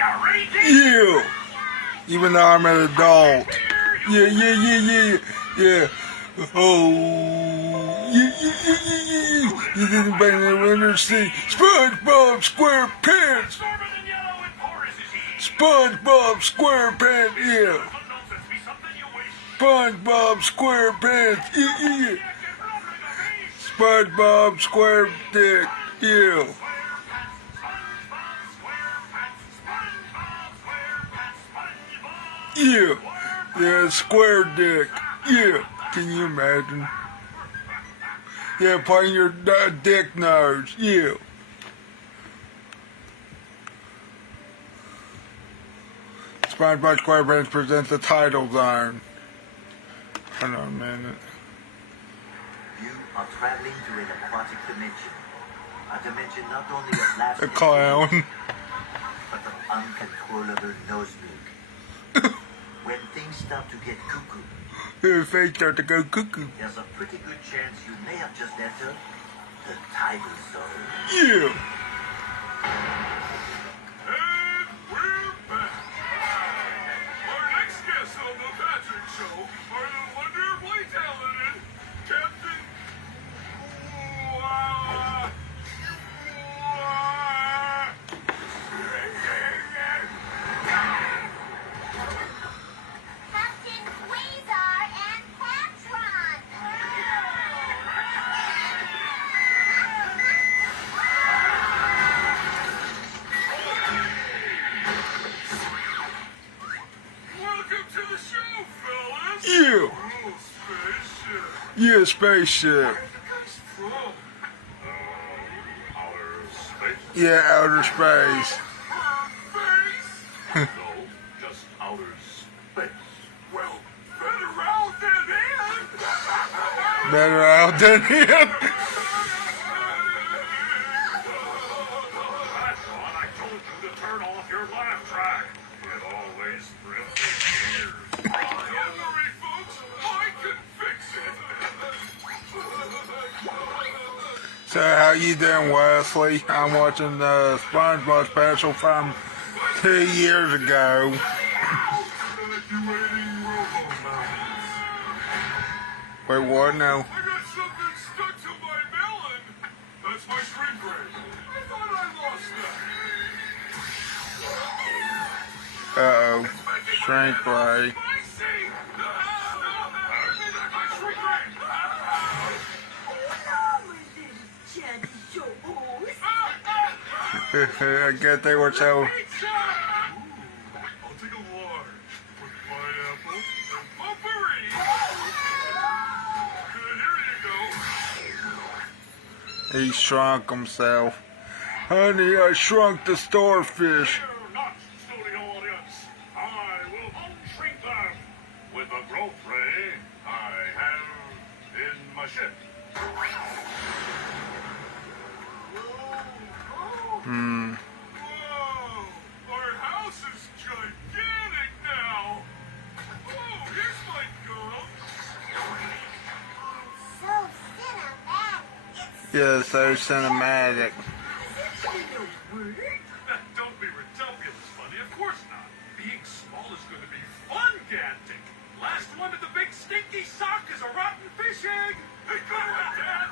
Yeah. Even though I'm an adult. Yeah. Oh. Yeah. You didn't bang the winter sea. SpongeBob SquarePants. SpongeBob SquarePants. Yeah. SpongeBob SquarePants. Yeah. SpongeBob SquareDick. Yeah. Yeah, square dick. Yeah, can you imagine? Yeah, pointing your dick nose. Yeah. SpongeBob SquarePants presents the tidal zone. Hold on a minute. You are traveling to an aquatic dimension. A dimension not only of laughter, A clown. but of uncontrollable nose milk. When things start to get cuckoo, Your face start to go cuckoo. there's a pretty good chance you may have just entered the tidal zone. Yeah. And we're back. Our next guests on the Patrick Show are the wonderfully talented Captain Yeah, spaceship. Yeah, outer space. No, just outer space. Well, better out than in. Better out than in. That's why I told you to turn off your laugh track. It always thrills the ears. Don't worry, folks. I can fix it. So how you doing, Wesley? I'm watching the SpongeBob special from 2 years ago. Wait, what now? I got something stuck to my melon. That's my shrink ray. I thought I lost that. Uh-oh. Shrink ray. I guess they were so... I'll take a large with pineapple and potpourri. Here you go. He shrunk himself. Honey, I shrunk the starfish. They're not, studio audience. I will unshrink them with the growth ray I have in my ship. Hmm. Whoa! Our house is gigantic now! Oh, here's my gum! Yeah, so cinematic. Don't be ridiculous, funny. Of course not. Being small is going to be fun-gantic. Last one of the big stinky sock is a rotten fish egg. Hey, good one, Dad.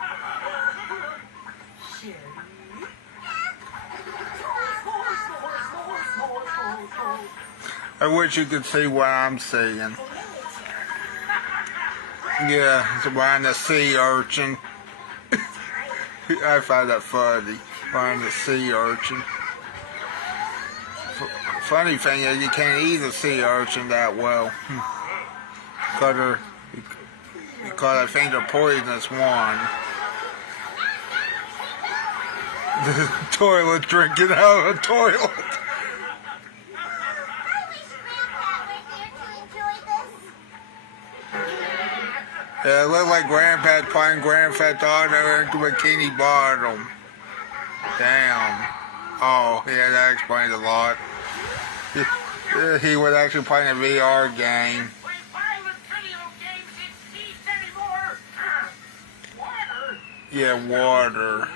I wish you could see what I'm seeing. Yeah, it's around the sea urchin. I find that funny. Find the sea urchin. Funny thing is, you can't eat a sea urchin that well. Because I think they're poisonous one. The toilet drinking out of the toilet. Yeah, it looked like Grandpa's playing Grand Theft Auto into Bikini Bottom. Damn. Oh, yeah, that explains a lot. He was actually playing a VR game. Yeah, water.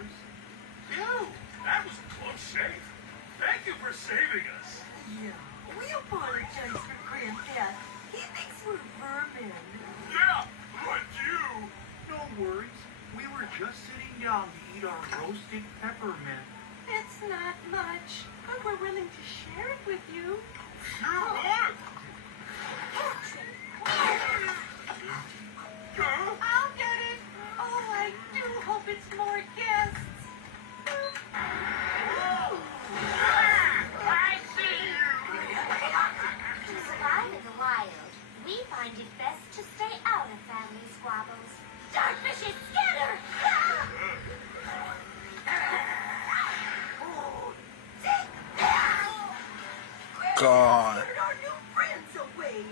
stars. Phew, that was a close shave. Thank you for saving us. Yeah, we apologize for Granddad. He thinks we're vermin. Yeah, but you. No worries. We were just sitting down to eat our roasted peppermint. It's not much, but we're willing to share it with you. You're what? I'll get it. Oh, I do hope it's more guests. I see you. To survive in the wild, we find it best to stay out of family squabbles. Starfishes scatter! God. Turn our new friends away.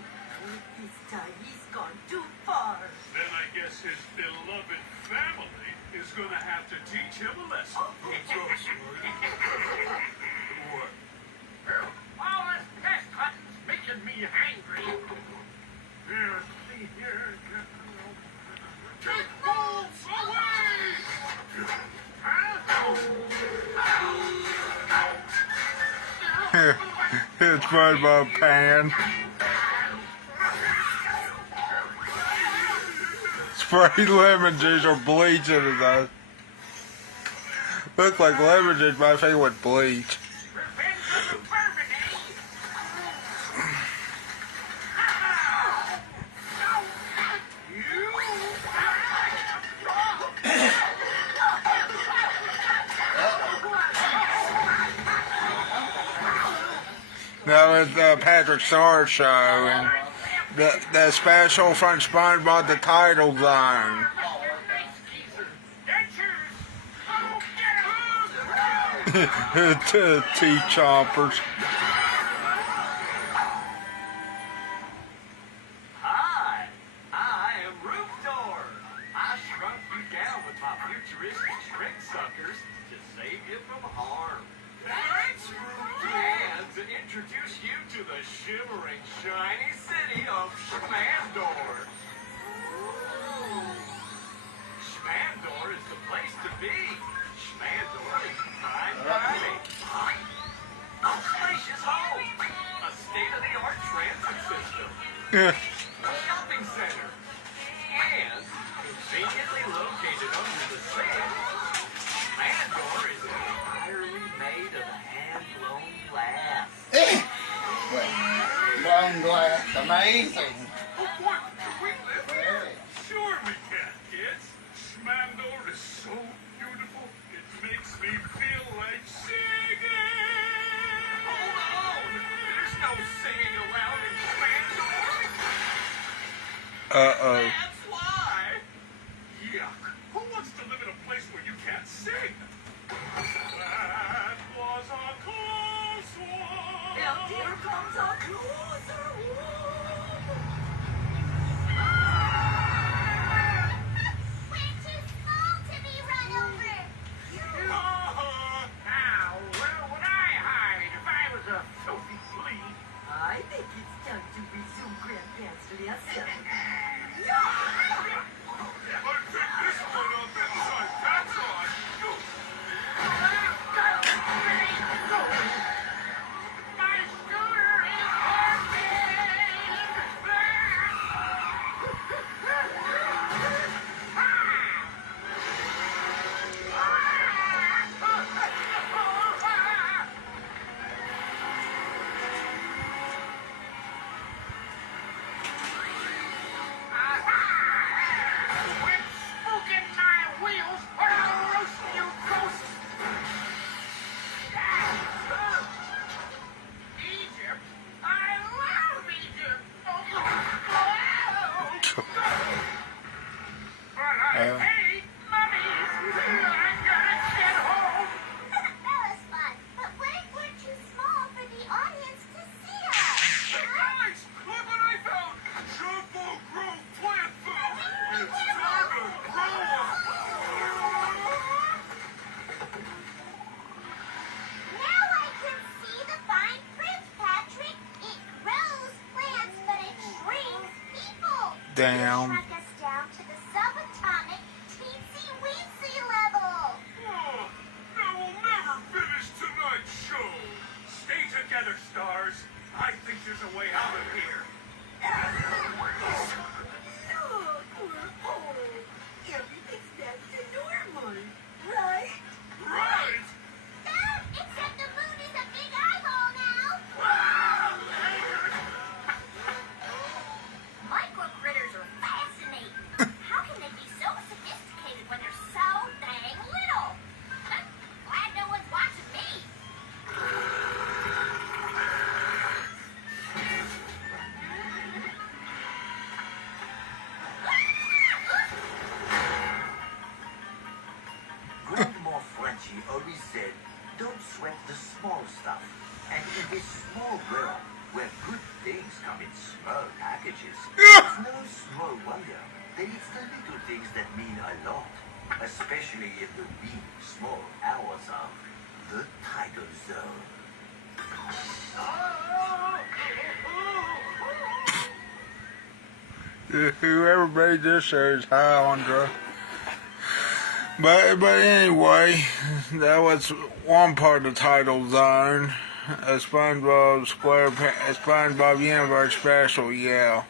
This time he's gone too far. Then I guess his beloved family is gonna have to teach him a lesson. What? All this pest hunting's making me hangry. Here, see here. Take wolves away! It's SpongeBob pan. Spray lemon juice or bleach in his eyes. Look like lemon juice, but I think with bleach. Revenge of the vermin, Now it's the Patrick Star show and the special from SpongeBob the Tidal Zone. Teeth chompers. Hi, I am Roofdor. I shrunk you down with my futuristic shrink suckers to save you from harm. Thanks, Rudy. And to introduce you to the shimmering, shiny city of Schmandor. Schmandor is the place to be. Schmandor is fine dining. A spacious home. A state-of-the-art transit system. A shopping center. And conveniently located under the sand, Schmandor is entirely made of hand-blown glass. Blown glass, amazing. Oh, what? Can we live here? Sure we can, kids. Schmandor is so beautiful, it makes me feel like singing. Hold on! There's no singing allowed in Schmandor. Uh-oh. That's why. Yuck. Who wants to live in a place where you can't sing? That was a close one. Now here comes our closer. We're too small to be run over. Now, where would I hide if I was a filthy flea? I think it's time to resume Grandpa's lesson. I think this one up inside Patron. My scooter is parking! Quit spooking my wheels or I'll roast you ghosts! Egypt? I love Egypt! But I hate mummies! I gotta get home! That was fun, but we're too small for the audience to see us. Guys, look what I found! Jumbo Grove plant food! It's time to grow up! Now I can see the fine print, Patrick. It grows plants, but it shrinks people. Damn. It shrunk us down to the subatomic teensy-weensy level. Oh, She always said, don't sweat the small stuff. And in this small world, where good things come in small packages, it's no small wonder that it's the little things that mean a lot, especially in the wee, small hours of the tidal zone. Whoever made this show is high on drugs. But anyway, that was one part of the tidal zone. A SpongeBob SquarePants, SpongeBob Universe special, yeah.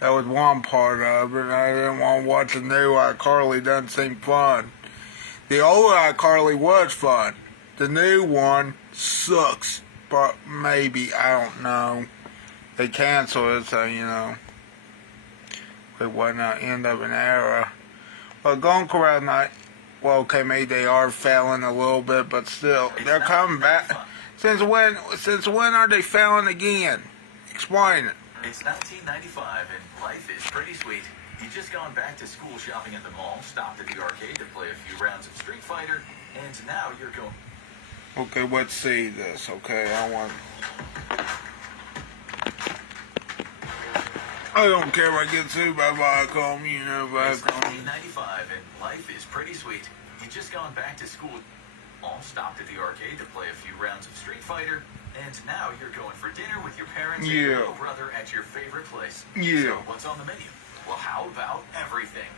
That was one part of it. I didn't want to watch the new iCarly. Doesn't seem fun. The old iCarly was fun. The new one sucks. But maybe, I don't know. They canceled it, so you know. It wasn't the end of an era. But going around night, well, okay, maybe they are failing a little bit, but still, they're coming back. Since when are they failing again? Explain it. It's 1995 and life is pretty sweet. You've just gone back to school shopping at the mall, stopped at the arcade to play a few rounds of Street Fighter, and now you're going... Okay, let's see this, okay? I don't care if I get sued by Viacom, you know, It's Viacom. 1995 and life is pretty sweet. You've just gone back to school, all stopped at the arcade to play a few rounds of Street Fighter, and now you're going for dinner with your parents and your little brother at your favorite place. Yeah. So what's on the menu? Well, how about everything?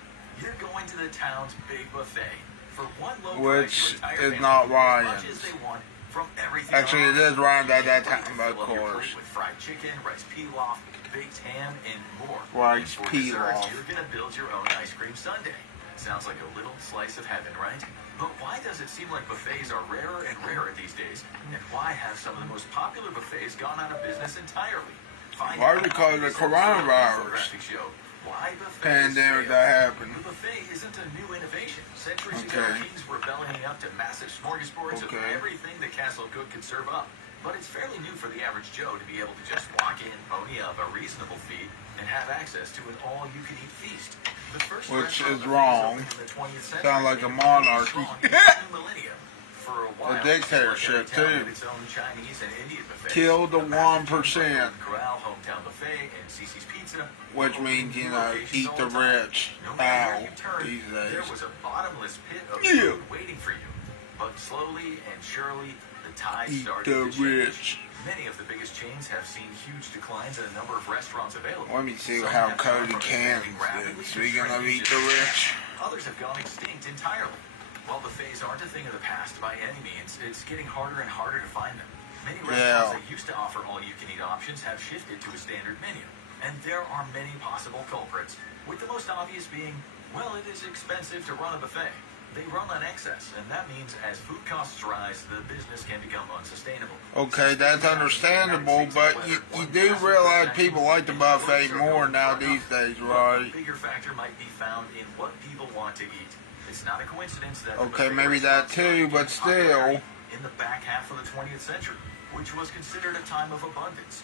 You're going to the town's big buffet. For one low Which price, your entire is family not can eat as much Ryan's. as they want from everything. Actually, it is Ryan's at that time, of Fill up your course. plate with fried chicken, rice pilaf, baked ham, and more. Rice And for dessert, pilaf. you're gonna build your own ice cream sundae. Sounds like a little slice of heaven, right? But why does it seem like buffets are rarer and rarer these days? And why have some of the most popular buffets gone out of business entirely? Find Why? out Because of the on this coronavirus infographic show. Why buffets pandemic fail. that happened. The buffet isn't a new innovation. Centuries ago, Okay. kings were bellying up to massive smorgasbords of Okay. everything the castle cook could serve up. But it's fairly new for the average Joe to be able to just walk in, pony up a reasonable fee, and have access to an all-you-can-eat feast. The first Which restaurant is buffets wrong. opened in the 20th century Sound like a and monarchy. strong in the new millennium. For a while, dictatorship, every town too. had its own Chinese and Indian buffets. Kill the Massachusetts 1%. Corral, Hometown Buffet, and Cece's Pizza. Which means, you know, eat the rich. No matter where Ow, you turned, these there days. was a bottomless pit of Yeah. food waiting for you. But slowly and surely, the tide Eat started the to change. rich. Many of the biggest chains have seen huge declines in the number of restaurants available. Let me see Some how have gone Cody from Cans expanding rapidly did. to Speaking of shrinking eat just the a rich. tad. Others have gone extinct entirely. While buffets aren't a thing of the past by any means, it's getting harder and harder to find them. Many restaurants that used to offer all-you-can-eat options have shifted to a standard menu. And there are many possible culprits, with the most obvious being, well, it is expensive to run a buffet. They run on excess, and that means as food costs rise, the business can become unsustainable. Okay, that's understandable, but you do realize people like the buffet more now these days, right? The bigger factor might be found in what people want to eat. It's not a coincidence that the Okay, buffet maybe that restaurants too, started but getting popularity still. in the back half of the 20th century, which was considered a time of abundance.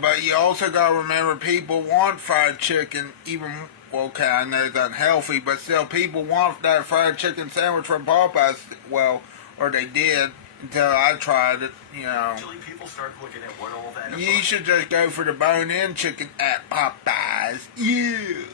But you also gotta remember people want fried chicken, even, okay, I know it's unhealthy, but still people want that fried chicken sandwich from Popeyes, well, or they did, until I tried it, you know. Actually, people started looking at what all that You should just go for the bone-in chicken at Popeyes. Yeah.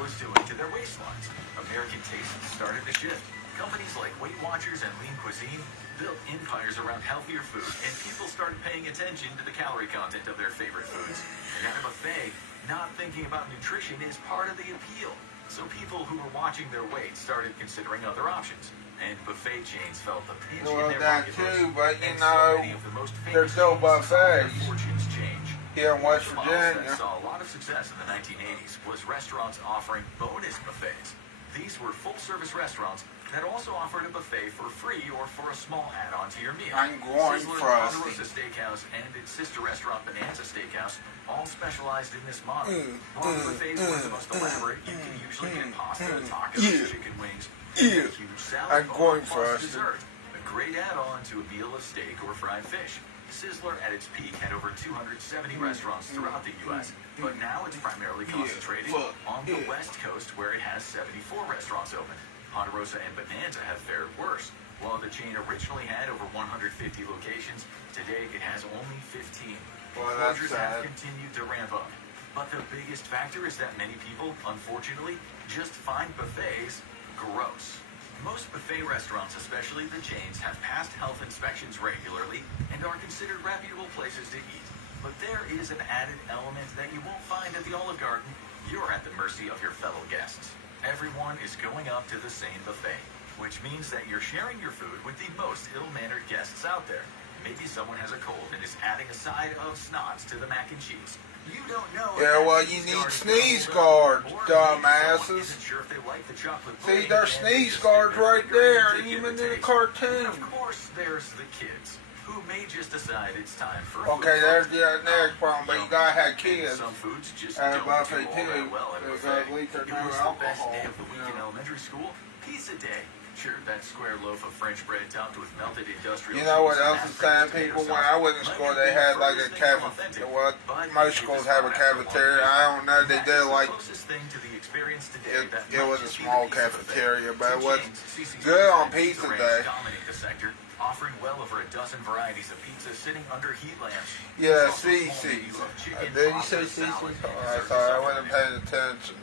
was doing to their waistlines. American tastes started to shift. Companies like Weight Watchers and Lean Cuisine built empires around healthier food, and people started paying attention to the calorie content of their favorite foods. And at a buffet, not thinking about nutrition is part of the appeal. So people who were watching their weight started considering other options. And buffet chains felt the pinch Well, in their that pocketbooks. too, but And you so know, many of the most there's famous no chains saw their buffets fortunes change. here in West One of the models Virginia. that saw a lot of success in the 1980s was restaurants offering bonus buffets. These were full-service restaurants that also offered a buffet for free or for a small add-on to your meal. I'm going Sizzler, Frosty. Ponderosa Steakhouse, and its sister restaurant Bonanza Steakhouse all specialized in this model. While the buffets were the most elaborate, you can usually get pasta, tacos, Yeah. chicken wings, Yeah. and a huge salad I'm going plus Frosty. dessert. A great add-on to a meal of steak or fried fish. Sizzler at its peak had over 270 restaurants throughout the U.S., but now it's primarily concentrated on the West Coast, where it has 74 restaurants open. Ponderosa and Bonanza have fared worse. While the chain originally had over 150 locations, today it has only 15. Well, that's Closures sad. have continued to ramp up. But the biggest factor is that many people, unfortunately, just find buffets gross. Most buffet restaurants, especially the chains, have passed health inspections regularly and are considered reputable places to eat. But there is an added element that you won't find at the Olive Garden. You're at the mercy of your fellow guests. Everyone is going up to the same buffet, which means that you're sharing your food with the most ill-mannered guests out there. Maybe someone has a cold and is adding a side of snots to the mac and cheese. You don't know. Yeah, well, you need sneeze guards, dumbasses. Sure if they like the chocolate See, pudding, there's and sneeze just guards stick their right finger in there, to get even in the taste. cartoon. And of course, there's the kids, who may just decide it's time for a Okay, food there's fight. the next problem, but you gotta have And kids. some foods just At a don't buffet do all that too, well at a because buffet. at least there's It no was the best alcohol. day of the week in elementary school, pizza day. Sure, that square loaf of French bread topped with melted industrial You know what cheese and else is mashed sad, potato people? When sauce I was in might school, be they the had like a furthest thing from cafeteria. authentic, Well, but most it schools hit the have a spot after long cafeteria. division. I don't know. They That did is the like closest thing to the experience today it. that It might was a just be small the pizza buffet. cafeteria, but it Two was chains, CC's good on and pizza Ranch day. dominate the sector, offering well over a dozen varieties of pizza sitting under heat lamps. Yeah, There's also a small CC's. menu of chicken, Did you pasta, say CC's? salad, and Oh, dessert sorry, I to wasn't supplement. paying attention.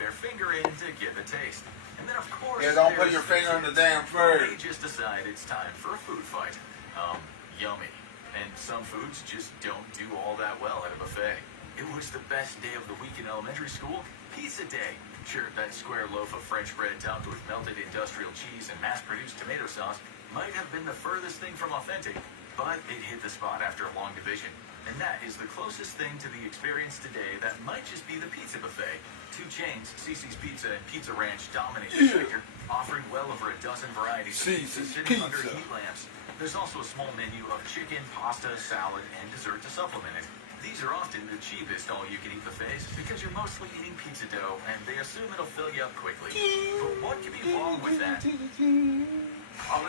Their finger in to give a taste. And then of course, Yeah, don't put there's your finger in the kids. damn food. They just decide it's time for a food fight. Yummy. And some foods just don't do all that well at a buffet. It was the best day of the week in elementary school, pizza day. Sure, that square loaf of French bread topped with melted industrial cheese and mass-produced tomato sauce might have been the furthest thing from authentic, but it hit the spot after a long division. And that is the closest thing to the experience today that might just be the pizza buffet. Two chains, CC's Pizza and Pizza Ranch, dominate the sector, offering well over a dozen varieties of pizza CC's sitting under Pizza. heat lamps. There's also a small menu of chicken, pasta, salad, and dessert to supplement it. These are often the cheapest all-you-can-eat buffets because you're mostly eating pizza dough and they assume it'll fill you up quickly. But what could be wrong with that?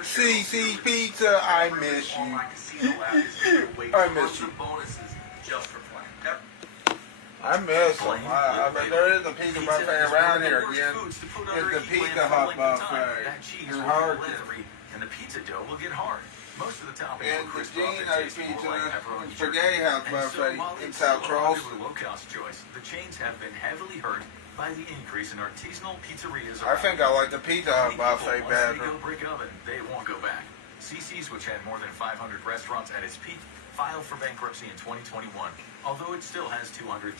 CC's Pizza, I miss you. I miss you. bonuses just for playing. Yep. I miss them. I mean, there is a pizza buffet around here again. It's It's the Pizza Hut buffet. That cheese It's will hard get to. leathery, and the pizza dough will get hard. Most of the toppings And will the crisp up and Gino's taste more Pizza, like pepperoni Spaghetti jerky. House And so buffet while in it's South still a popular Charleston. low-cost choice, the chains have been heavily hurt by the increase in artisanal pizzerias. I think I like the Pizza Hut buffet Once better. they go brick oven, they won't go back. CC's, which had more than 500 restaurants at its peak, filed for bankruptcy in 2021, although it still has 234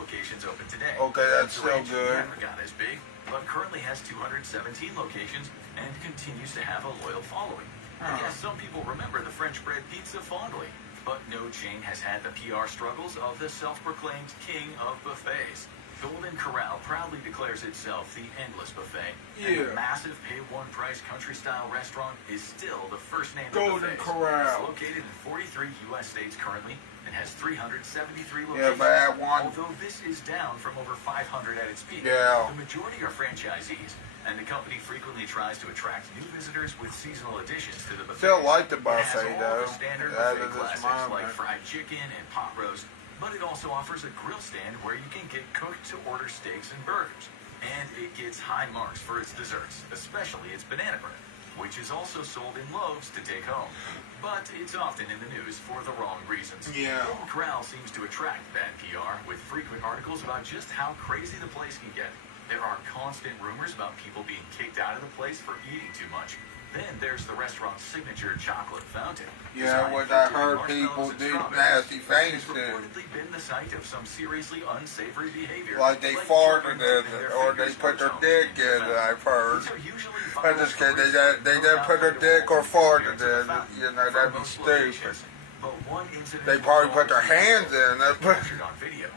locations open today. Okay, that's Pizza still Ranch good. never got as big, but currently has 217 locations and continues to have a loyal following. I guess some people remember the French bread pizza fondly, but no chain has had the PR struggles of the self-proclaimed king of buffets. Golden Corral proudly declares itself the endless buffet, and Yeah. the massive pay-one price country-style restaurant is still the first name of Golden buffets. Corral. It's located in 43 U.S. states currently and has 373 locations. Yeah, but at one. Although this is down from over 500 at its peak, Yeah. the majority are franchisees, and the company frequently tries to attract new visitors with seasonal additions to the buffet. Still like the It buffet has all though. the standard Out buffet of this classics like moment. fried chicken and pot roast, but it also offers a grill stand where you can get cooked-to-order steaks and burgers. And it gets high marks for its desserts, especially its banana bread, which is also sold in loaves to take home. But it's often in the news for the wrong reasons. Yeah. Golden Corral seems to attract bad PR with frequent articles about just how crazy the place can get. There are constant rumors about people being kicked out of the place for eating too much. Then there's the restaurant's signature chocolate fountain. Yeah, Designed what for I dipping heard marshmallows people and do strawberries, nasty which things has to. reportedly been the site of some seriously unsavory behavior. Like they farted in it, or they put their dick in it, I've heard. These are usually I just kidding, they didn't put their dick or farted in it, you know, that'd be stupid. But one incident They probably put their hands in it. captured on video.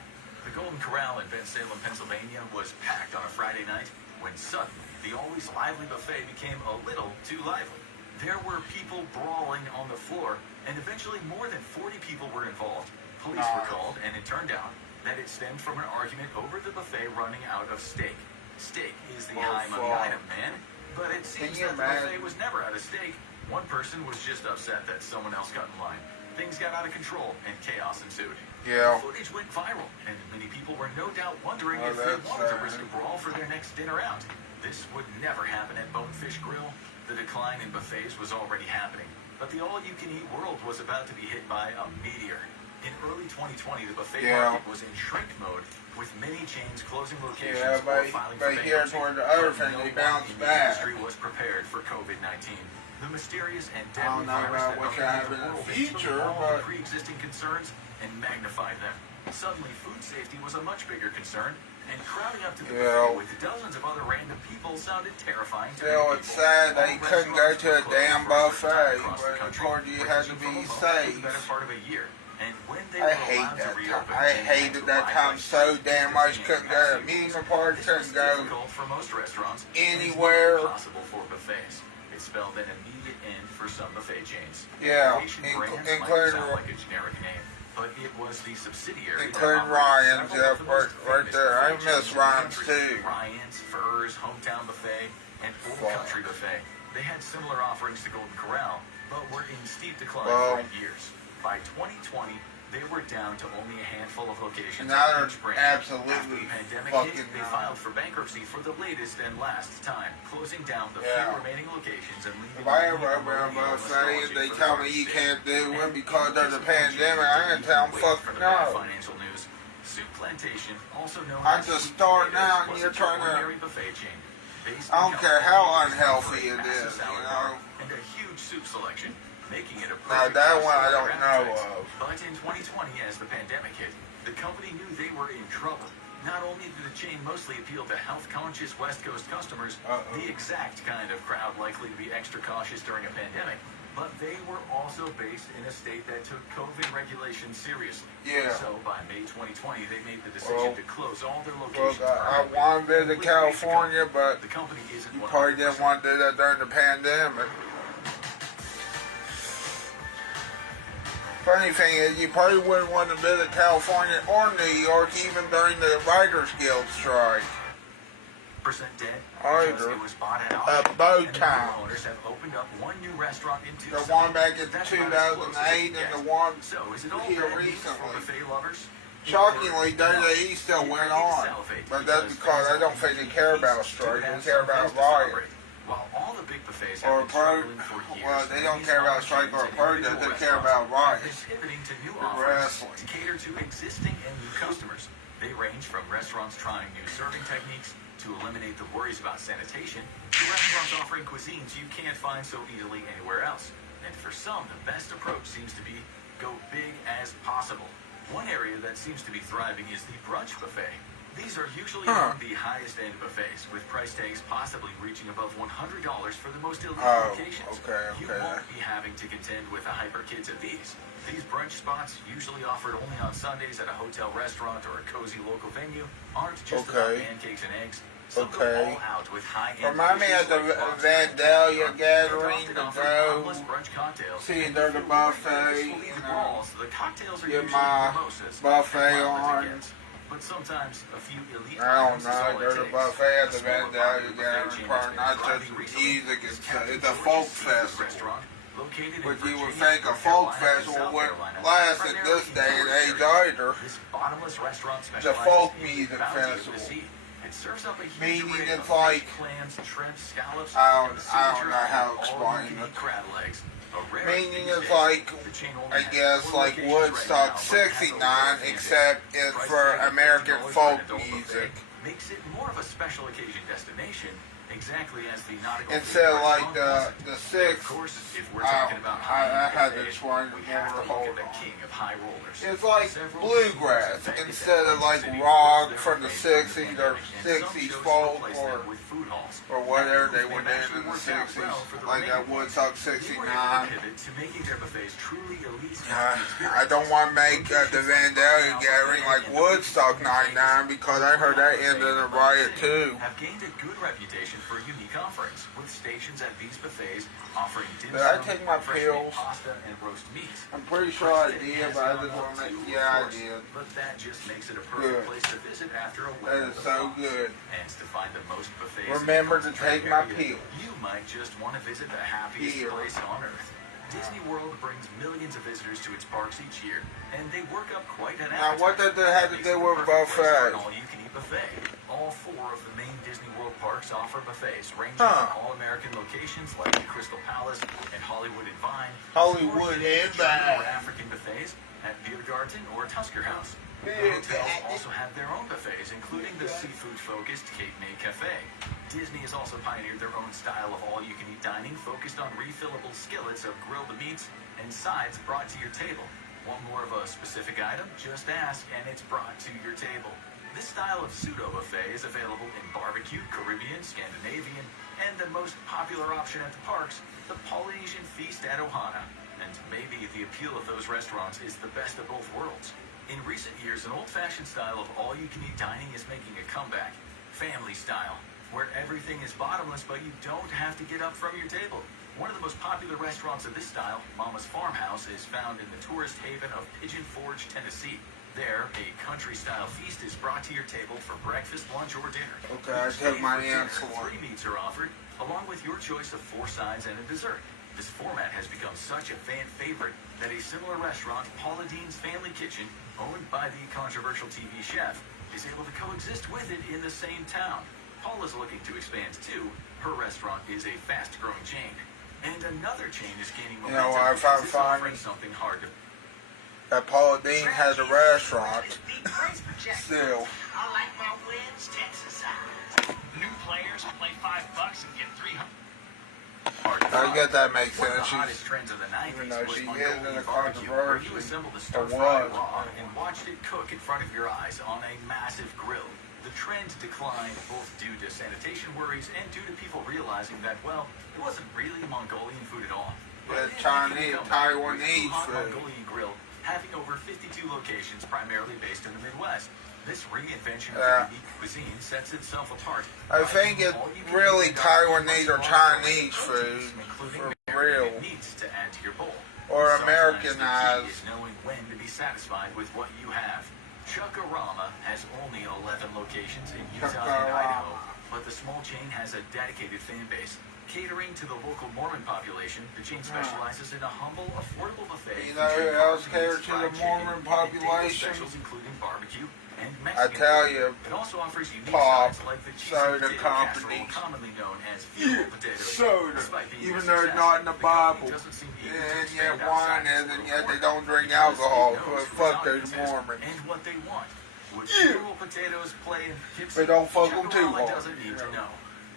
The Golden Corral in Bensalem, Pennsylvania was packed on a Friday night when suddenly the always lively buffet became a little too lively. There were people brawling on the floor, and eventually more than 40 people were involved. Police were called, and it turned out that it stemmed from an argument over the buffet running out of steak. Steak is the high money fuck. item, man. But it seems you that the imagine? buffet was never out of steak. One person was just upset that someone else got in line. Things got out of control, and chaos ensued. Yeah. The footage went viral, and many people were no doubt wondering Oh, if they that's wanted to sad. risk a brawl for their next dinner out. This would never happen at Bonefish Grill. The decline in buffets was already happening, but the all-you-can-eat world was about to be hit by a meteor. In early 2020, the buffet market was in shrink mode, with many chains closing locations or filing for bankruptcy. Here's where the other thing, they bounced back. The industry was prepared for COVID-19. The mysterious and I don't deadly know virus about that what can pervaded happen the in the world future, took all but the pre-existing concerns and magnified them. Suddenly, food safety was a much bigger concern, and crowding up to the buffet with dozens of other random people sounded terrifying to still, many it's people. sad they All couldn't go restaurants to a were closed damn for a certain buffet, time across the but of country, course you had to ranging be from a month to safe. the better part of a year. And when they I were hate allowed to that time. reopen, I they had hated to that ride time like so crazy damn to much. sustain Couldn't go to massive amusement parks, This was couldn't go difficult for most restaurants. anywhere. And it's impossible for buffets. It spelled an immediate end for some buffet chains. Yeah, Asian brands might including sound like a generic name, but it was the subsidiary. including Ryan's, yeah, right there. I miss Ryan's too. Ryan's, Furs, Hometown Buffet, and Old Country Buffet. They had similar offerings to Golden Corral, but were in steep decline for years. By 2020, they were down to only a handful of locations. Now at each brand. absolutely After the pandemic fucking hit, they filed for bankruptcy for the latest and last time, closing down the few remaining locations and leaving. If I ever open a buffet and they tell me you can't do it because there's a pandemic, I'm gonna tell them fuck no. Financial news. Soup Plantation, also known I'm as just Sweet starting Potatoes, out and was you're a trying to. culinary buffet chain based I don't in care California, how known unhealthy for a it massive is, salad you bar know. and a huge soup selection, making it a Now perfect that choice one I for don't their know appetites. of. But in 2020, as the pandemic hit, the company knew they were in trouble. Not only did the chain mostly appeal to health-conscious West Coast customers, the exact kind of crowd likely to be extra cautious during a pandemic, but they were also based in a state that took COVID regulations seriously. Yeah. So by May 2020, they made the decision to close all their locations. I want to visit California, but the company isn't you probably didn't want to do that during the pandemic. Funny thing is, you probably wouldn't want to visit California or New York even during the Writers Guild strike. Dead Either. it was bought at both and times. the owners have opened up one new restaurant in The Tucson. one back in That's about as close as 2008 it gets. and the one So is it all here bad news for recently. buffet lovers? Shockingly, WWE still went on. But that's because I don't think they care about strike. They care about riot. While all the big buffets Or have been pro, struggling for years, well, they don't these care about smaller strike or chains and protest, individual they care about restaurants riot. are pivoting to new The offerings wrestling. to cater to existing and new customers. They range from restaurants trying new serving techniques to eliminate the worries about sanitation, to restaurants offering cuisines you can't find so easily anywhere else. And for some, the best approach seems to be go big as possible. One area that seems to be thriving is the brunch buffet. These are usually among the highest end buffets, with price tags possibly reaching above $100 for the most elite locations. You won't be having to contend with the hyper kids at these. These brunch spots, usually offered only on Sundays at a hotel restaurant or a cozy local venue, aren't just about pancakes and eggs. Some go all out with high-end Remind me of the Vandalia gathering to go see their buffet, you know, get my buffet on. But sometimes a few elite I don't items is know, all it there's a takes. buffet at the smaller Vandalia buffet gathering chain part, that's not been just thriving recently music, is Captain it's a George's folk Seafood festival. Restaurant, located in But you would Virginia, think a North folk Carolina, and festival South wouldn't Carolina, last at primarily this in day and tourist age areas. either. This bottomless restaurant It's a specializes folk in music bounty of the festival. sea. It serves up a huge Meaning array it's of like, fish, clams, shrimp, scallops, I and don't the know signature how to all explain you can it. eat crab legs. A rare Meaning these it's days. like, The chain only I has guess, 4 like locations Woodstock right now, but has over 69, 150. except it's Price for tag of American $50 for folk an adult music. buffet makes it more of a special occasion destination, exactly as the nautical Instead of like the And of 6th, course, if we're talking about I had to buffets, explain we it have to more. look at the king of high rollers. It's like Several bluegrass businesses instead of like city rock closed from their the buffets during 60s the or pandemic, and some 60s chose to folk replace or them with food halls. whatever That they move were may doing actually in the work out 60s, well for the like that remaining Woodstock They were able 69. to pivot to making their buffets truly elite I don't want to make the Vandalia gathering like Woodstock 99 because I heard that ended in a riot too. Have gained a good reputation for unique offerings, with stations at these buffets offering dim Did I sum, take my fresh pills? baked pasta, and roast meats. I'm pretty sure I did, but I just want to make, yeah, I did. But that just makes it a perfect Good. place to visit after a week. That is so good. And to find the most buffets. Remember in to the take area, my pills. You might just want to visit the happiest Here. place on earth. Disney World brings millions of visitors to its parks each year, and they work up quite an Now, appetite. what did they have to do with buffet? All-you-can-eat buffet. All 4 of the main Disney World parks offer buffets, ranging Huh. from all-American locations like the Crystal Palace and Hollywood and Vine, Hollywood or and German or Vine. African buffets at Biergarten or Tusker House. The Biergarten. hotels also have their own buffets, including the seafood-focused Cape May Cafe. Disney has also pioneered their own style of all-you-can-eat dining, focused on refillable skillets of grilled meats and sides brought to your table. Want more of a specific item? Just ask, and it's brought to your table. This style of pseudo-buffet is available in barbecue, Caribbean, Scandinavian, and the most popular option at the parks, the Polynesian feast at Ohana. And maybe the appeal of those restaurants is the best of both worlds. In recent years, an old-fashioned style of all-you-can-eat dining is making a comeback. Family style, where everything is bottomless, but you don't have to get up from your table. One of the most popular restaurants of this style, Mama's Farmhouse, is found in the tourist haven of Pigeon Forge, Tennessee. There, a country-style feast is brought to your table for breakfast, lunch, or dinner. Okay, I took my answer. 3 meats are offered, along with your choice of 4 sides and a dessert. This format has become such a fan favorite that a similar restaurant, Paula Deen's Family Kitchen, owned by the controversial TV chef, is able to coexist with it in the same town. Paula's looking to expand too. Her restaurant is a fast-growing chain. And another chain is gaining momentum I because found it's funny offering something hard to... that Paula Deen has a restaurant still. I like my wins Texas size. New players play $5 and get 300. I get that makes One of the sense. hottest trends of the 90s Even though was she is Mongolian in a barbecue, where you controversy, assembled a or stir-fry was. raw and watched it cook in front of your eyes on a massive grill. The trend declined both due to sanitation worries and due to people realizing that, well, it wasn't really Mongolian food at all. Yeah, But Chinese, it became Taiwanese Hot food. Mongolian Grill, having over 52 locations, primarily based in the Midwest. This reinvention Yeah. of the unique cuisine sets itself apart. I by think using it's all-you-can-eat really dining Taiwanese or plus Chinese proteins, food including for marinated real. meats to add to your bowl. Or Sometimes Americanized. the key is knowing when to be satisfied with what you have. Chuck-A-Rama has only 11 locations in Utah and Chuck-A-Rama. Idaho, but the small chain has a dedicated fan base. Catering to the local Mormon population, the chain specializes in a humble, affordable buffet. You know who featuring else barbecue, caters to fried the chicken, Mormon and population? daily specials including barbecue and I Mexican tell food. you, It also offers unique Pop, sides like the cheesy soda potato companies. casserole, commonly known as fuel potatoes. Soda, Despite being even a though it's success, not in the company Bible. doesn't seem eager to And yet expand wine outside is, its and little yet they corner don't drink because alcohol. it knows But who fuck its those audience is Mormons. and what they want. Would Yeah. fuel potatoes play in Poughkeepsie? But don't fuck 'em too Chuck-A-Rama hard, doesn't need to know.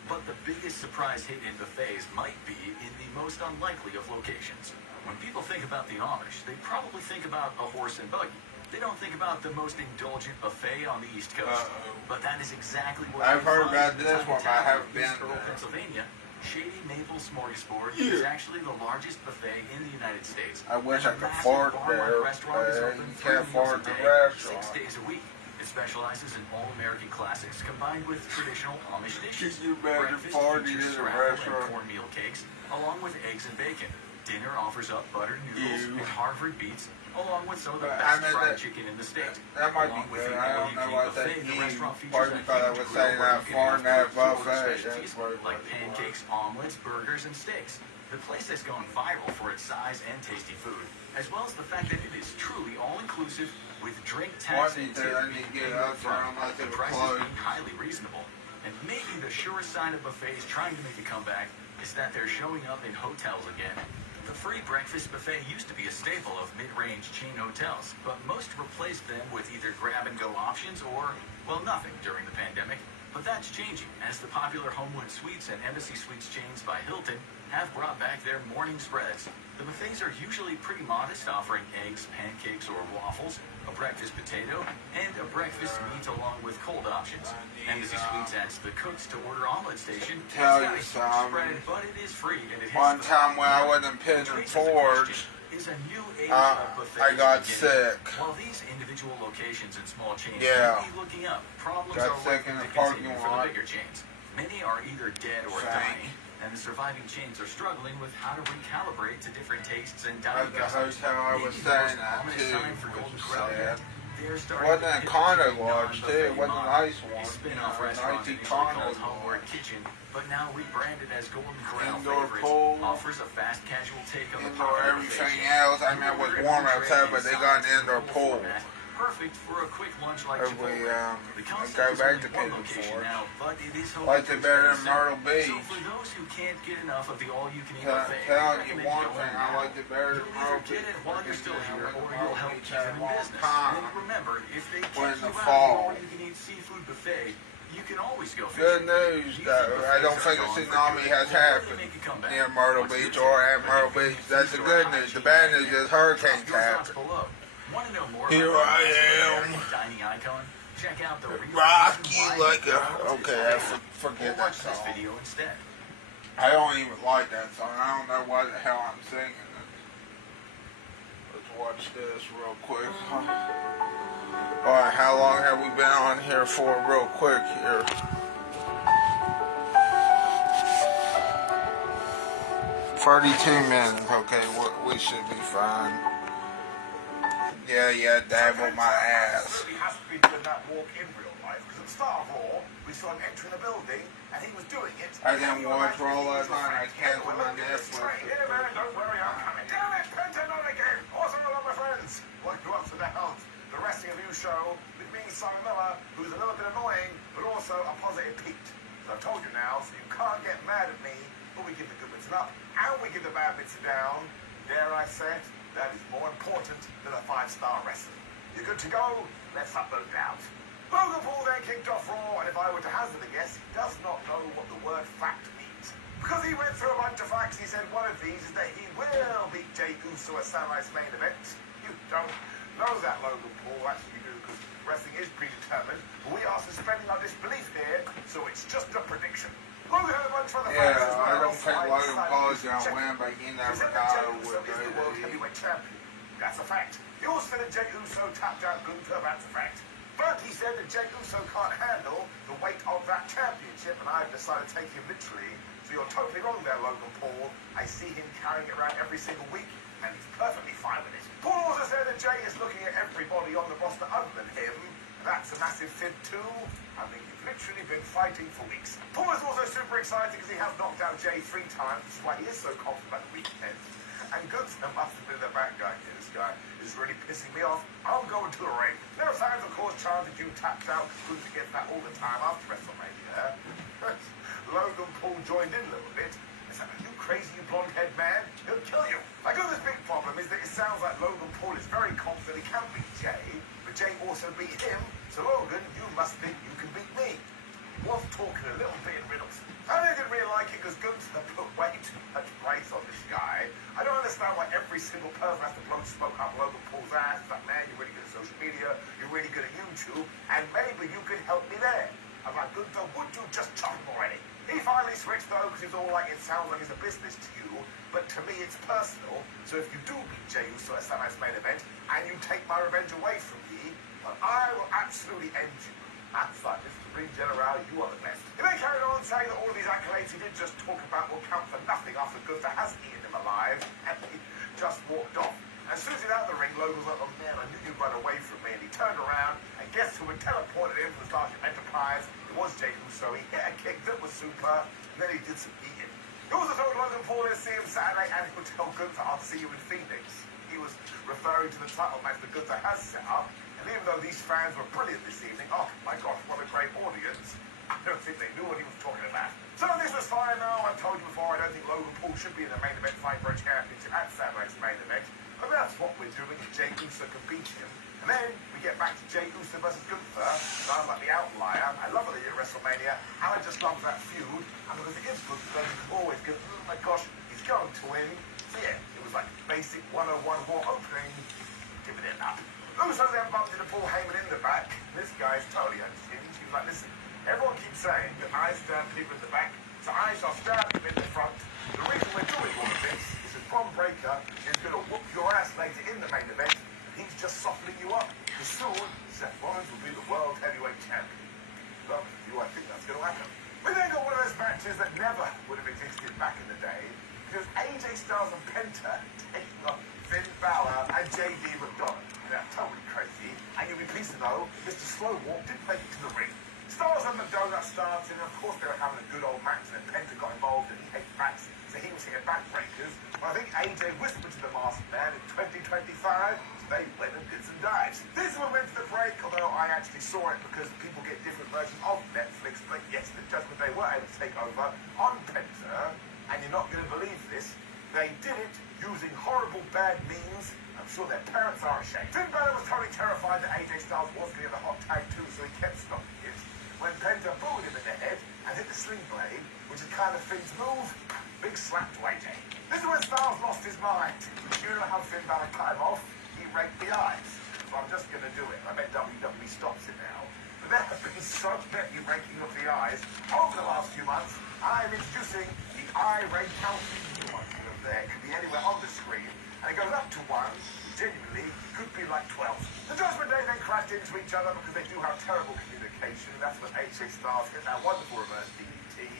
But the biggest surprise hit in buffets might be in the most unlikely of locations. When people think about the Amish, they probably think about a horse and buggy. They don't think about the most indulgent buffet on the East Coast. Uh-oh. But that is exactly what I've you heard find about in the this tiny one, I town haven't of been East Earl, there. Pennsylvania. Shady Maple Smorgasbord Yeah. is actually the largest buffet in the United States. I wish And I the could massive fart bar-like there, restaurant is but open you 3 can't meals fart a in the day, restaurant. 6 days a week. It specializes in all-American classics combined with traditional Amish dishes. Can you imagine Breakfast farting features in a scrambled restaurant? and cornmeal cakes, along with eggs and bacon. Dinner offers up buttered noodles Ew. and Harvard beets, along with some of the But best I mean, fried that- chicken in the state. That might Along be with good. the I don't know all-you-can-eat what buffet, that the restaurant means. features Pardon a me, I huge was grill saying where that you can far have in that quick food buffet. specialties That's what- like pancakes, omelets, burgers, and steaks. The place has gone viral for its size and tasty food, as well as the fact that it is truly all-inclusive with drink, tax, and tip I need to get being up there upfront. unless The it was prices closed. being highly reasonable. And maybe the surest sign of buffets trying to make a comeback is that they're showing up in hotels again. The free breakfast buffet used to be a staple of mid-range chain hotels, but most replaced them with either grab-and-go options or, well, nothing during the pandemic. But that's changing, as the popular Homewood Suites and Embassy Suites chains by Hilton have brought back their morning spreads. The buffets are usually pretty modest, offering eggs, pancakes, or waffles, a breakfast potato, and a breakfast meat along with cold options. Embassy Suites asks the cooks to order omelet station. Tell It's got you a huge something. spread, but it is free, and it hits One the time when I was in Which Pigeon raises the Forge, question, is a new age I of buffets got beginning? sick. While these individual locations and small chains Yeah. may be looking up, problems Got are sick likely in the to parking continue for the lot. bigger chains. Many are either dead or Thank. dying, and the surviving chains are struggling with how to recalibrate to different tastes and at dining the customs. hotel I was Maybe the staying most at ominous too, sign for which Golden is Corral sad. here. They're starting Wasn't to a hit condo the lodge too. It wasn't a nice one. A spin-off You know, restaurant 90 initially condo called Homeward lodge. Kitchen, but now rebranded as Golden Corral Indoor Favorites, pool. offers a fast casual take on the Indoor popular everything buffet. else. I mean, it was warm outside, but they got an indoor pool. Perfect for a quick lunch like Hopefully, Chipotle. The I concept go is back only to one Pigeon location Forge. now, but it is hoping Like to it better expand than Myrtle soon. Beach. So for those who can't get enough of the all-you-can-eat Telling buffet, you recommend one going thing, now. I like it better than You'll Myrtle either get Beach. it while you're still here, or Myrtle you'll help Beach keep had it a in long business. time. And remember, if they When kick the you out of the fall. all-you-can-eat seafood buffet, you can always go Good fishing. news, though. I don't think a tsunami has happened near Myrtle Beach or at Myrtle Beach. That's the good news. The bad news is hurricanes happen. Want to know more Here about I the am. American dining icon? Check out the Rocky like a... Okay, forget that watch this song. video instead. I don't even like that song. I don't know why the hell I'm singing it. Let's watch this real quick. Alright, how long have we been on here for real quick here? $32 minutes. Okay, we should be fine. Yeah, dabble my ass. He has to be doing that walk in real life, because at the start of Raw, we saw him entering the building, and he was doing it. I didn't watch Raw last night. I canceled my Netflix. Here, man, don't worry, I'm coming. Damn it, Penta, not again. Also, hello, my friends. Welcome to Ups and Downs, the Wrestling Review Show with me, Simon Miller, who's a little bit annoying, but also a positive Pete. So I've told you now, so you can't get mad at me, but we give the good bits an up, and we give the bad bits a down. Dare I say it? That is more important than a 5-star wrestler. You're good to go? Let's up those downs. Logan Paul then kicked off Raw, and if I were to hazard a guess, he does not know what the word fact means. Because he went through a bunch of facts, he said one of these is that he will beat Jey Uso at Saturday's main event. You don't know that, Logan Paul. Actually, you do, because wrestling is predetermined. But we are suspending our disbelief here, so it's just a prediction. Logan had a bunch of other facts as well. I don't think Logan Paul is going to win, but you never know with the world heavyweight champion. That's a fact. He also said that Jey Uso tapped out Gunther. That's a fact. But he said that Jey Uso can't handle the weight of that championship, and I've decided to take him literally. So you're totally wrong there, Logan Paul. I see him carrying it around every single week, and he's perfectly fine with it. Paul also said that Jey is looking at everybody on the roster other than him. That's a massive fib too. I mean, you've literally been fighting for weeks. Paul is also super excited because he has knocked out Jey 3 times. That's why he is so confident about the weekend. And Gunther must have been the bad guy here. This guy is really pissing me off. I'm going to the ring. There are fans, of course, chanting you tapped out. Gunther gets that all the time after WrestleMania. Logan Paul joined in a little bit. It's like, are you crazy, you blonde-haired man? He'll kill you. I got this big problem is that it sounds like Logan Paul is very confident he can beat Jey. Jey also beat him, so Logan, you must think you can beat me. Was talking a little bit in riddles. I didn't really like it because Gunther put way too much praise on this guy. I don't understand why every single person has to blow smoke up Logan Paul's ass. It's like, man, you're really good at social media, you're really good at YouTube, and maybe you could help me there. I'm like, Gunther, would you just chop him already? He finally switched though, because he's all like, it sounds like it's a business to you, but to me it's personal. So if you do beat Jey Uso at Saturday's main event, and you take my revenge away from me, well, I will absolutely end you. That's like, Mr. Ring General, you are the best. He then carried on saying that all of these accolades he did just talk about will count for nothing after Gunther has eaten him alive, and he just walked off. As soon as he's out of the ring, Logan was like, oh man, I knew you'd run away from me. And he turned around, and guess who had teleported in from the Starship Enterprise? It was Jey Uso. He hit a kick that was super, and then he did some eating. He also told Logan Paul to see him Saturday, and he would tell Gunther, I'll see you in Phoenix. He was referring to the title match that Gunther has set up, and even though these fans were brilliant this evening, oh my gosh, what a great audience, I don't think they knew what he was talking about. So this was fine though. I've told you before, I don't think Logan Paul should be in the main event fight for a championship at Saturday's main event. But that's what we're doing if Jey Uso can beat him. And then we get back to Jey Uso versus Gunther. And I'm like the outlier. I love it at WrestleMania. And I just love that feud. And because it is Gunther, you always go, oh my gosh, he's going to win. So yeah, it was like basic 101 War opening. Give it up. Uso then bumped into Paul Heyman in the back. This guy's totally unhinged. He was like, listen, everyone keeps saying that I stab people in the back, so I shall stab him in the front. The reason we're doing all of this is that Bron Breakker is going to whoop your ass later in the main event. He's just softening you up. Because soon, Seth Rollins will be the World Heavyweight Champion. Look, I think that's going to happen. We then got one of those matches that never would have existed back in the day, because AJ Styles and Penta taking on Finn Balor and JD McDonald. That's totally crazy. And you'll be Please know, Mr. Slowwalk did make it to the ring. Stars and McDonagh started, and of course they were having a good old match, and then Penta got involved, and he hates backs, so he was hitting backbreakers. But I think AJ whispered to the masked man in 2025, so they went and did some dives. This one went to the break, although I actually saw it because people get different versions of Netflix. But yes, the Judgment Day were able to take over on Penta, and you're not going to believe this, they did it using horrible bad means. I'm sure their parents are ashamed. Finn Balor was totally terrified that AJ Styles was going to get the hot tag too, so he kept stopping it. When Penta booed him in the head and hit the sling blade, which is kind of Finn's move, big slap to AJ. This is when Styles lost his mind. You know how Finn Balor cut him off? He raked the eyes. So I'm just going to do it. I bet WWE stops it now. But there have been so many raking of the eyes over the last few months. I'm introducing the eye rake counting. There could be anywhere on the screen, and it goes up to 1. Genuinely, could be like 12. The Judgment Day then crashed into each other because they do have terrible communication. That's when AJ Styles hit that wonderful reverse DDT.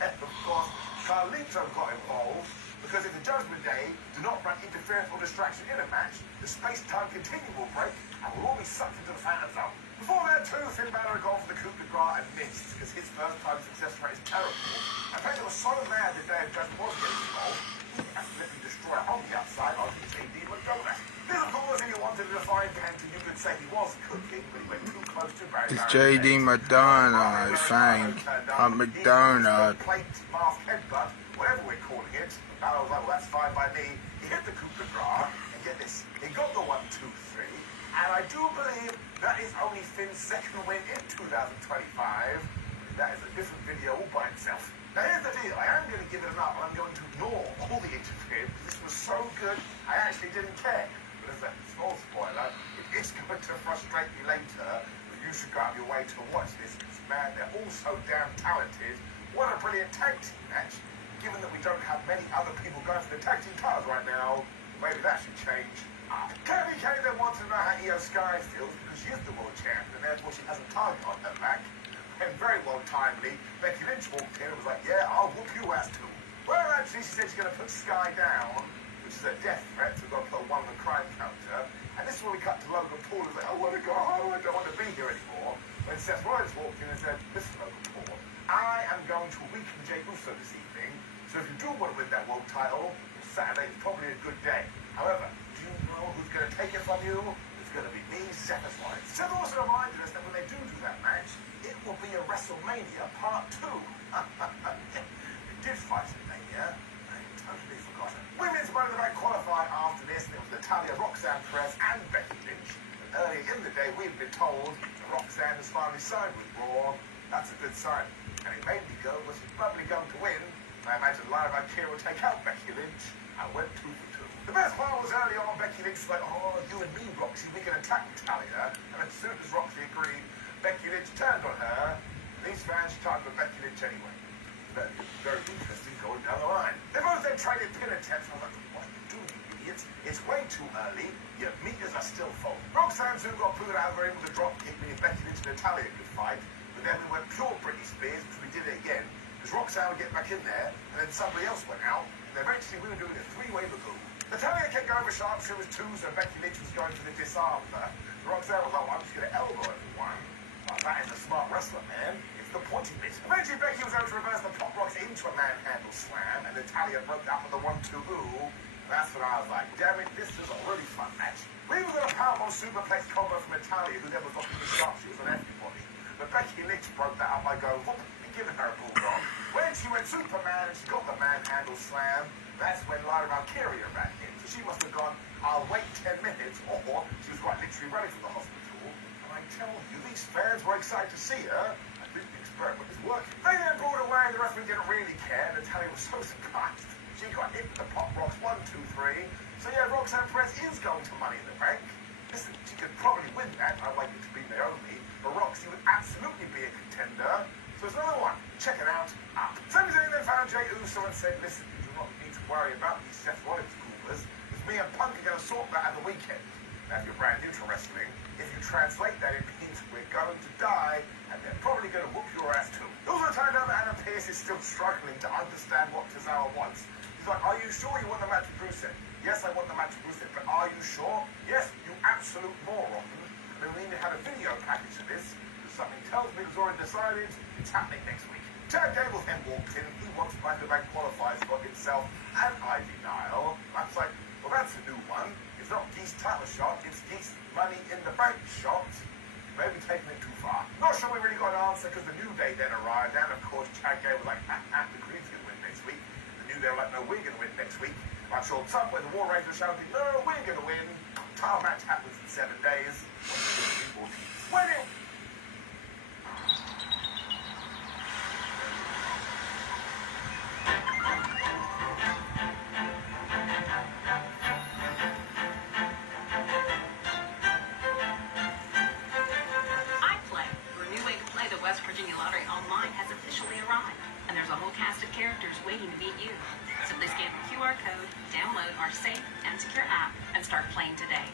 And of course, Carlito got involved because if the Judgment Day do not run interference or distraction in a match, the space-time continuum will break and we'll all be sucked into the Phantom Zone. Before that too, Finn Balor had gone for the coup de grace and missed because his first-time success rate is terrible. And Penta was so mad the day of Judgment was getting involved, he absolutely destroyed on the outside on his JD McDonagh. This, of course, if you wanted to define Penta, you could say he was cooking, but he went too close to Barry. It's JD McDonagh, I think. McDonagh. Plate, mask, headbutt, whatever we're calling it. Balor was like, well, that's fine by me. He hit the coup de grace, and get this, he got the 1, 2, 3, and I do believe that is only Finn's second win in 2025. That is a different video all by itself. Now here's the deal, I am going to give it an up, and I'm going to ignore all the interference, because this was so good, I actually didn't care. But as a small spoiler, it is going to frustrate me later, but you should go out of your way to watch this, because man, they're all so damn talented. What a brilliant tag team match. Given that we don't have many other people going for the tag team titles right now, maybe that should change up. Kelly Kay then wanted to know how Io Sky feels, because she is the world champion, and therefore she has a target on her back. And very well timely, Becky Lynch walked in and was like, yeah, I'll whoop you ass too. Well, actually, she said she's going to put Sky down, which is a death threat, so we've got to put one on the crime counter. And this is when we cut to Logan Paul, who's like, I want to go home, I don't want to be here anymore. When Seth Rollins walked in and said, listen, Logan Paul, I am going to weaken Jey Uso this evening, so if you do want to win that world title, Saturday is probably a good day. However, do you know who's going to take it from you? It's going to be me, Seth Rollins. Seth also reminded us that when they do that match, it will be a WrestleMania Part 2. It did fight at Mania. I totally forgotten. Women's Money in the Bank qualified after this. It was Natalya, Roxanne Perez, and Becky Lynch. And earlier in the day, we'd been told that Roxanne has finally signed with Raw. That's a good sign. And it made me go, was she probably going to win? I imagine Lyra Valkyria will take out Becky Lynch. I went 2 for 2. The best part was early on, Becky Lynch was like, oh, you and me, Roxy, we can attack Natalya. And as soon as Roxy agreed, Becky Lynch turned on her. These fans tried for Becky Lynch anyway. That is very interesting going down the line. They both then traded pin attempts. I was like, what are you doing, you idiots? It's way too early. Your meters are still full. Roxanne soon got proved out, were able to drop kick me if Becky Lynch and Natalya could fight. But then we went pure Britney Spears, which we did it again. Because Roxanne would get back in there, and then somebody else went out. And eventually we were doing a 3-way lagoon. Natalya kept going for sharpshooters too, so Becky Lynch was going for the disarm. Roxanne was like, well, I'm just going to elbow everyone. Like, that is a smart wrestler, man. It's the pointy bit. Eventually, Becky was able to reverse the pop rocks into a manhandle slam, and Natalya broke out with the 1-2-ooh. That's when I was like, damn it, this is a really fun match. We even got a powerbomb superplex combo from Natalya, who then was knocking the sharpshooters on everybody. But Becky Lynch broke that up by going whoop and giving her a bulldog. When she went Superman and she got the manhandle slam, that's when Lyra Valkyria ran in. So she must have gone, I'll wait 10 minutes, or she was quite literally running from the hospital. And I tell you, these fans were excited to see her. I think the experiment is working. They then brought her away, and the referee didn't really care. Natalya was so surprised. She got hit with the pop rocks, 1, 2, 3. So yeah, Roxanne Perez is going to Money in the Bank. Listen, she could probably win that. I'd like it to be Naomi. But Roxy would absolutely be a contender. So it's another one. Check it out. Up. Sami Zayn then found Jey Uso and said, listen, you do not need to worry about these Seth Rollins coolers, because me and Punk are going to sort that at the weekend. Now, if you're brand new to wrestling, if you translate that, it means we're going to die, and they're probably going to whoop your ass too. It also turned out that Adam Pearce is still struggling to understand what Tozawa wants. He's like, are you sure you want the match with Rusev? Yes, I want the match with Rusev, but are you sure? Yes, you absolute moron. then we need to have a video package of this, because something tells me it's already decided it's happening next week. Chad Gable then walked in, he wants Money in the Bank qualifiers for himself and Ivy Nile. I was like, well, that's a new one. It's not Geese title shot, it's Geese Money in the Bank shot. Maybe taking it too far. Not sure we really got an answer because the New Day then arrived, and of course Chad Gable was like, the Queen's going to win next week. The New Day were like, no, we're going to win next week. I'm sure somewhere the War Raiders are shouting, no, we're going to win. Title match happens in 7 days. Winning! Characters waiting to meet you. Simply scan the QR code, download our safe and secure app, and start playing today.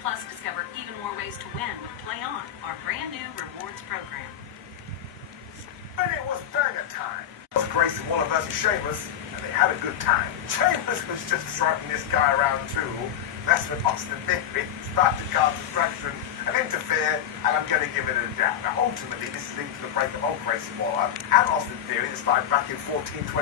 Plus, discover even more ways to win with Play On, our brand new rewards program. And it was banger time. It was Grayson Waller versus Sheamus, and they had a good time. Sheamus was just throwing this guy around too. That's when Austin Theory started to cause distraction and interfere, and I'm going to give it a doubt. Now, ultimately, this is leading to the breakup of Grayson Waller and Austin Theory that started back in 1422,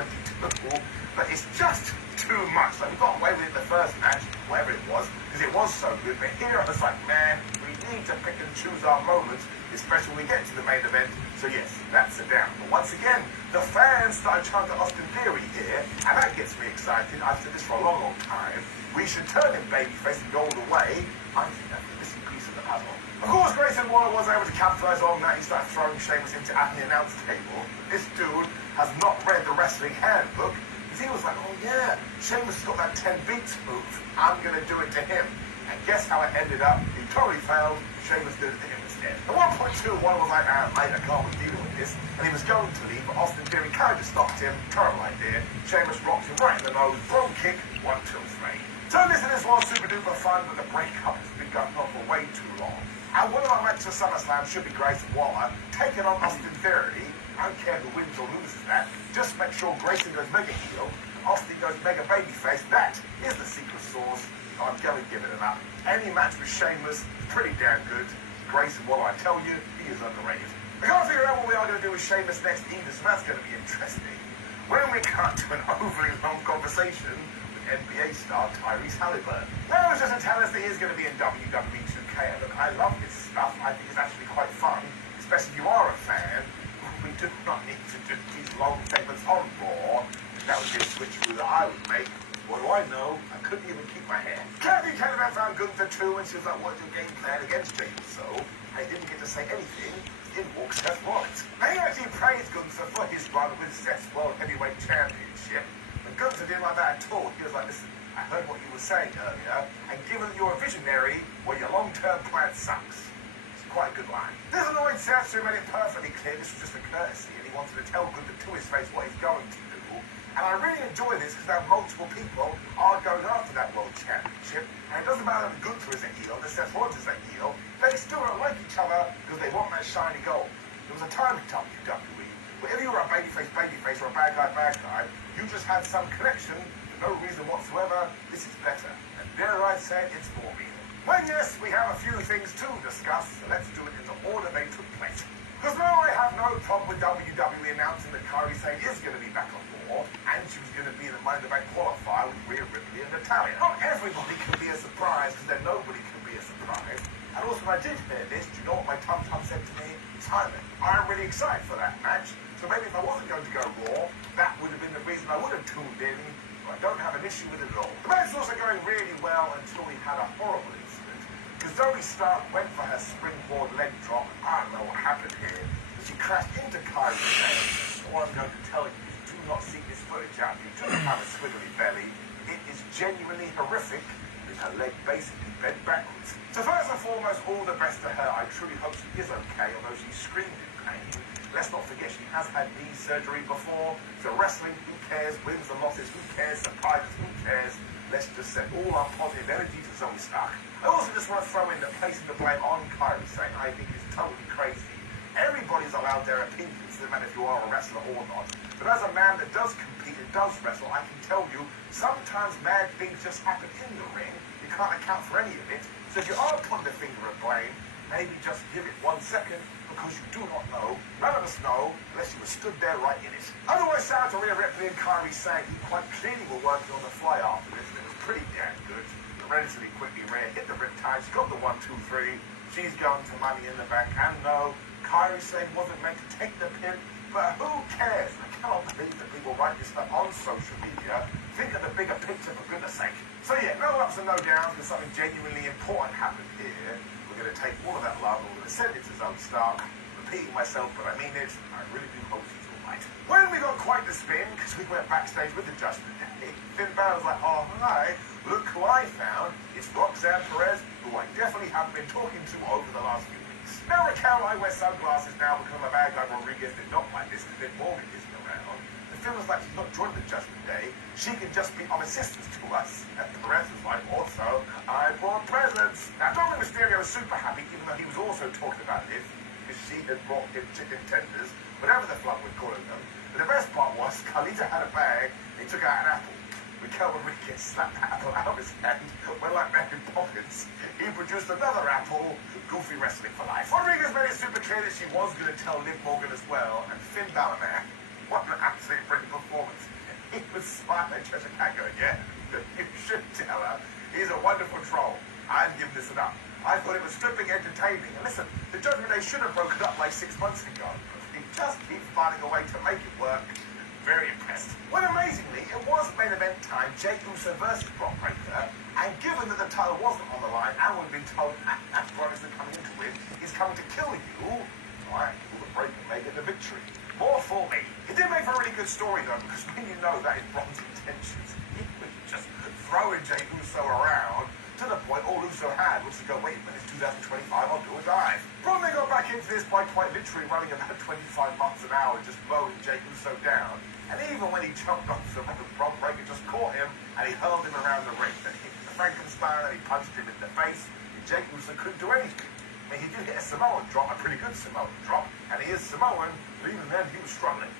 but it's just too much. Like, we got away with it in the first match, whatever it was, because it was so good, but here I was like, man, we need to pick and choose our moments, especially when we get to the main event, so yes, that's a down. But once again, the fans started chanting Austin Theory here, and that gets me excited. I've said this for a long, long time. We should turn him babyface and go all the way. I think that's the missing piece of the puzzle. Of course, Grayson Waller was able to capitalize on that. He started throwing Sheamus into at the announce table. This dude has not read the wrestling handbook. Because he was like, oh yeah, Sheamus has got that 10 beats move. I'm going to do it to him. And guess how it ended up? He totally failed. Sheamus did it to him instead. At 1.2, Waller was like, mate, I can't be dealing with this. And he was going to leave, but Austin Theory kind of stopped him. Terrible idea. Sheamus rocked him right in the nose. Brogue kick, 1, 2, 3. So listen, this was super duper fun, but the breakup has been going on for way too long. And one of our matches at SummerSlam should be Grayson Waller taking on Austin Theory. I don't care who wins or loses that. Just make sure Grayson goes mega heel, Austin goes mega babyface. That is the secret sauce. I'm going to give it an up. Any match with Sheamus is pretty damn good. Grayson Waller, I tell you, he is underrated. I can't figure out what we are going to do with Sheamus next either, so that's going to be interesting. When we cut to an overly long conversation NBA star Tyrese Halliburton. Well, it's just to tell us that he is going to be in WWE 2K. Look, I love this stuff. I think it's actually quite fun, especially if you are a fan. We do not need to do these long segments on Raw. That would be a switch through that I would make. What do I know? I couldn't even keep my hair. Kathy Kellogg found Gunther too, and she was like, what's your game plan against Jay Uso? I didn't get to say anything. In walks Seth Rollins. Now, he actually praised Gunther for his run with Seth's World Heavyweight Championship. Gunther didn't like that at all. He was like, listen, I heard what you were saying earlier, and given you're a visionary, well, your long-term plan sucks. It's quite a good line. This annoyed Seth, so he made it perfectly clear this was just a courtesy, and he wanted to tell Gunther to his face what he's going to do. And I really enjoy this because now multiple people are going after that World Championship, and it doesn't matter if Gunther is a heel, if Seth Rollins is a heel, they still don't like each other because they want that shiny gold. There was a time in WWE where if you were a babyface or a bad guy, you just had some connection for no reason whatsoever. This is better. And dare I say it's more real. Well, yes, we have a few things to discuss, so let's do it in the order they took place. Because now I have no problem with WWE announcing that Kairi Sane is going to be back on Raw, and she was going to be in the Money in the Bank qualifier with Rhea Ripley and Natalya. Not everybody can be a surprise, because then nobody can be a surprise. And also, when I did hear this, do you know what my tum-tum said to me? Simon, I'm really excited for that match. So maybe if I wasn't going to go Raw, that would have been the reason I would have tuned in. But I don't have an issue with it at all. The match was also going really well until we had a horrible incident. Because Zoe Stark went for her springboard leg drop. I don't know what happened here. But she crashed into Kairi Sane. All I'm going to tell you is do not seek this footage out. You do not have a squiggly belly. It is genuinely horrific with her leg basically bent backwards. So first and foremost, all the best to her. I truly hope she is okay, although she screamed in pain. Let's not forget she has had knee surgery before. So wrestling, who cares? Wins and losses, who cares? Surprises, who cares? Let's just send all our positive energy to Zoe Stark. I also just want to throw in that placing the blame on Kairi Sane I think is totally crazy. Everybody's allowed their opinions, no matter if you are a wrestler or not. But as a man that does compete and does wrestle, I can tell you, sometimes mad things just happen in the ring. You can't account for any of it. So if you are putting the finger of blame, maybe just give it 1 second, because you do not know. None of us know unless you were stood there right in it. Otherwise, shout out to Rhea Ripley and Kyrie saying he quite clearly were working on the fly after this, and it was pretty damn good. But relatively quickly, Rhea hit the riptide. She got the 1, 2, 3. She's going to Money in the Bank. And no, Kyrie saying wasn't meant to take the pin. But who cares? I cannot believe that people write this stuff on social media. Think of the bigger picture, for goodness sake. So yeah, no ups and no downs, but something genuinely important happened here. We're going to take all of that love, we're going to send it to Zone Stark. Repeating myself, but I mean it. I really do hope she's all right. When we got quite the spin, because we went backstage with the Judgment Day, Finn Balor's like, oh hi, look who I found. It's Roxanne Perez, who I definitely haven't been talking to over the last few weeks. Now Raquel, I wear sunglasses now because my bad guy Rodriguez did not like this, because Liv Morgan isn't around. It feels like she's not joined the Judgment Day. She can just be of assistance to us. And Perez was like, also, I brought presents. Now Dominic Mysterio was super happy, even though he was also talking about this, because she had brought him chicken tenders, whatever the fuck we're calling them. But the best part was, Carlita had a bag, he took out an apple. Raquel Rodriguez slapped the apple out of his hand, went like Mary Poppins. He produced another apple, Goofy Wrestling for life. Rodriguez made it super clear that she was going to tell Liv Morgan as well, and Finn Balor, man, what an absolute brilliant performance. He was smiling at Jessica Cat going, yeah, you should tell her. He's a wonderful troll. I'd give this enough. I thought it was flipping entertaining. And listen, the Judgment Day should have broken up like 6 months ago. He just keeps finding a way to make it work. Very impressed. When amazingly, it was main event time, Jey Uso versus Brock Breaker. And given that the title wasn't on the line, and we've been told that Brock isn't coming into it, he's coming to kill you. Alright, will the Breaker may get the victory? More for me. It did make for a really good story though, because when you know that is Brock's intentions, he was just throwing Jey Uso around to the point all Uso had was to go, wait a minute, it's 2025, I'll do a dive. Braun then got back into this by quite literally running about 25 miles an hour, just blowing Jey Uso down. And even when he jumped off the ring, Brock Breaker just caught him and he hurled him around the ring. Then he hit the Frankenstein and he punched him in the face. And Jey Uso couldn't do anything. I mean, he did hit a Samoan drop, a pretty good Samoan drop, and he is Samoan, but even then he was struggling.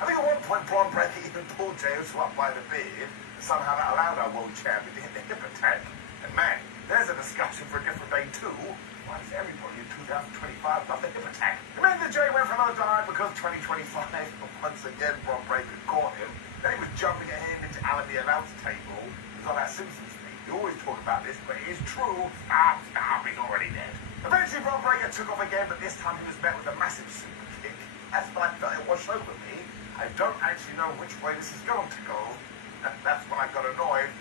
I think at one point Braun Breaker even pulled Jey Uso up by the beard, and somehow that allowed our world champion to hit the hip attack. And man, there's a discussion for a different day too. Why does everybody in 2025 love the hip attack? It meant that Jey went for another dive because 2025, but once again Braun Breaker caught him. Then he was jumping at him into Alan the announce table. It's on that Simpsons thing. You always talk about this, but it is true. Stop, he's already dead. Eventually Braun Breaker took off again, but this time he was met with a massive super kick. That's when I felt it washed over me. I don't actually know which way this is going to go. That's when I got annoyed.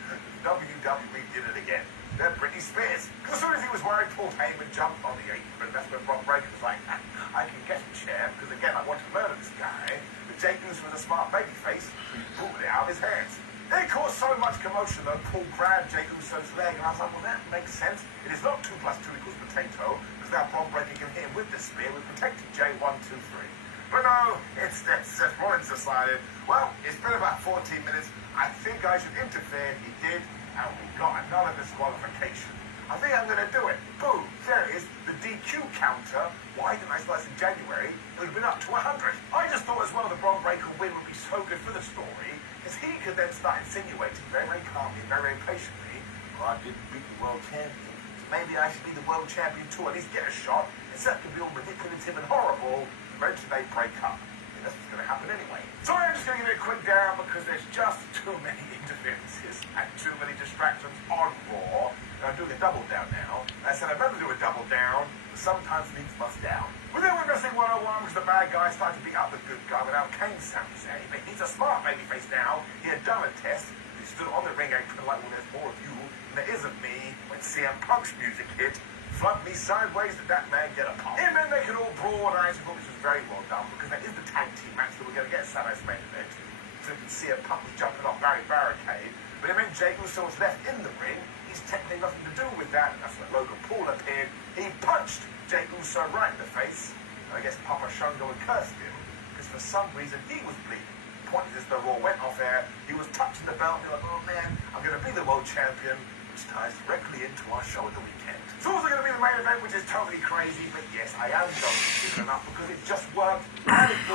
WWE did it again. They're Britney Spears. Because as soon as he was worried, Paul Heyman jumped on the apron. That's when Braun Breaker was like, I can get a chair, because again, I want to murder this guy. But Jey Uso was a smart babyface, who pulled it out of his hands. It caused so much commotion though, Paul grabbed Jey Uso's leg, and I was like, well, that makes sense. It is not 2 + 2 = potato, because now Braun Breaker can hit him with the spear. We protected Jey 1, 2, 3. But no, it's Seth Rollins decided, well, it's been about 14 minutes. I think I should interfere. He did, and we got another disqualification. I think I'm going to do it. Boom, there it is, the DQ counter. Why didn't I start this in January? It would have been up to 100. I just thought as well the Braun Breaker win would be so good for the story, because he could then start insinuating very, very calmly, very, very patiently, well, I didn't beat the world champion, so maybe I should be the world champion too, at least get a shot. Instead of being all manipulative and horrible, eventually they break up. And that's what's going to happen anyway. So I'm just going to give it a quick down because there's just too many interferences and too many distractions on Raw. And I'm doing a double down now. And I said I'd rather do a double down, but sometimes things must down. We're then with Wrestling 101 because the bad guy started to beat up the good guy without Kane Sami Zayn. But he's a smart babyface now. He had done a test. He stood on the ring apron like, well, there's more of you than there is of me. When CM Punk's music hit, flung me sideways, did that man get a pop. And then they could all brawl, and I actually thought this was very well done because that is the tag team match that we're going to get Saturday's main event. So you can see a Punk was jumping off Barry Barricade, but it meant Jey Uso was left in the ring. He's technically nothing to do with that, and that's when Logan Paul appeared. He punched Jey Uso right in the face. And I guess Papa Shango had cursed him because for some reason he was bleeding. The point is the Raw went off air. He was touching the belt. He was like, oh man, I'm going to be the world champion. Ties directly into our show at the weekend. It's also going to be the main event, which is totally crazy, but yes, I am going to keep it enough because it just worked and it